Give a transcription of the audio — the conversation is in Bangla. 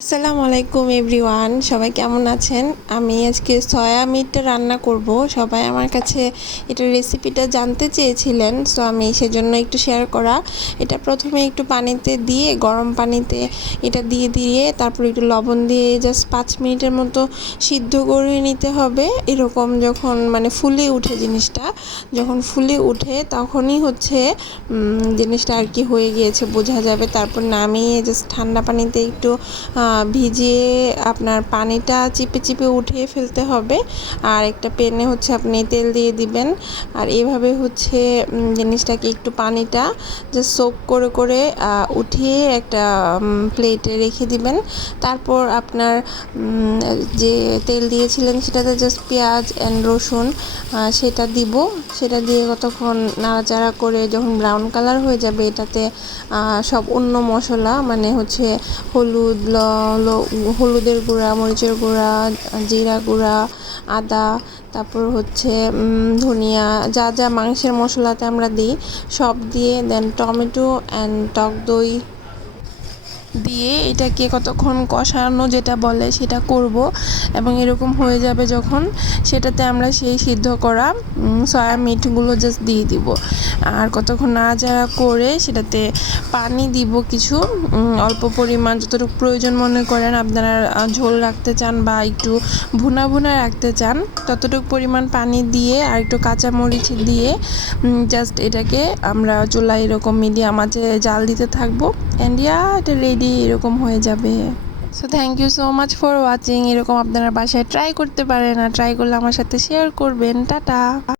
আসসালামু আলাইকুম এভরিওয়ান, সবাই কেমন আছেন? আমি আজকে সয়া মিট রান্না করব। সবাই আমার কাছে এটার রেসিপিটা জানতে চেয়েছিলেন, সো আমি সেজন্য একটু শেয়ার করা। এটা প্রথমে একটু পানিতে দিয়ে, গরম পানিতে এটা দিয়ে তারপর একটু লবণ দিয়ে জাস্ট 5 মিনিটের মতো সিদ্ধ করে নিতে হবে। এরকম যখন মানে ফুলে উঠে জিনিসটা, যখন ফুলে উঠে তখনই হচ্ছে জিনিসটা আর কি হয়ে গিয়েছে বোঝা যাবে। তারপর নামিয়ে জাস্ট ঠান্ডা পানিতে একটু ভিজিয়ে আপনার পানিটা চিপে চিপে উঠিয়ে ফেলতে হবে। আর একটা প্যানে হচ্ছে আপনি তেল দিয়ে দিবেন। আর এভাবে হচ্ছে জিনিসটাকে একটু পানিটা জাস্ট সোক করে উঠিয়ে একটা প্লেটে রেখে দিবেন। তারপর আপনার যে তেল দিয়েছিলেন সেটাতে জাস্ট পেঁয়াজ অ্যান্ড রসুন সেটা দিব। সেটা দিয়ে কতক্ষণ নাড়াচাড়া করে যখন ব্রাউন কালার হয়ে যাবে, এটাতে সব অন্য মশলা মানে হচ্ছে হলুদের গুঁড়া, মরিচের গুঁড়া, জিরা গুঁড়া, আদা, তারপর হচ্ছে ধনিয়া, যা যা মাংসের মশলাতে আমরা দিই সব দিয়ে, দেন টমেটো অ্যান্ড টক দই দিয়ে এটাকে কতক্ষণ কষানো যেটা বলে সেটা করব। এবং এরকম হয়ে যাবে যখন, সেটাতে আমরা সেই সিদ্ধ করা সয়া মিটগুলো জাস্ট দিয়ে দিব। আর কতক্ষণ নাড়াচাড়া করে সেটাতে পানি দিব কিছু, অল্প পরিমাণ যতটুকু প্রয়োজন মনে করেন আপনারা, ঝোল রাখতে চান বা একটু ভুনা ভুনা রাখতে চান ততটুকু পরিমাণ পানি দিয়ে আর একটু কাঁচামরিচ দিয়ে জাস্ট এটাকে আমরা চুলায় এরকম মিডিয়াম আঁচে জাল দিতে থাকবো। অ্যান্ড এটা রেডি, এরকম হয়ে যাবে। So thank you so much for watching. এরকম আপনারা বাসায় ট্রাই করতে পারেন, আর ট্রাই করলে আমার সাথে শেয়ার করবেন। টাটা।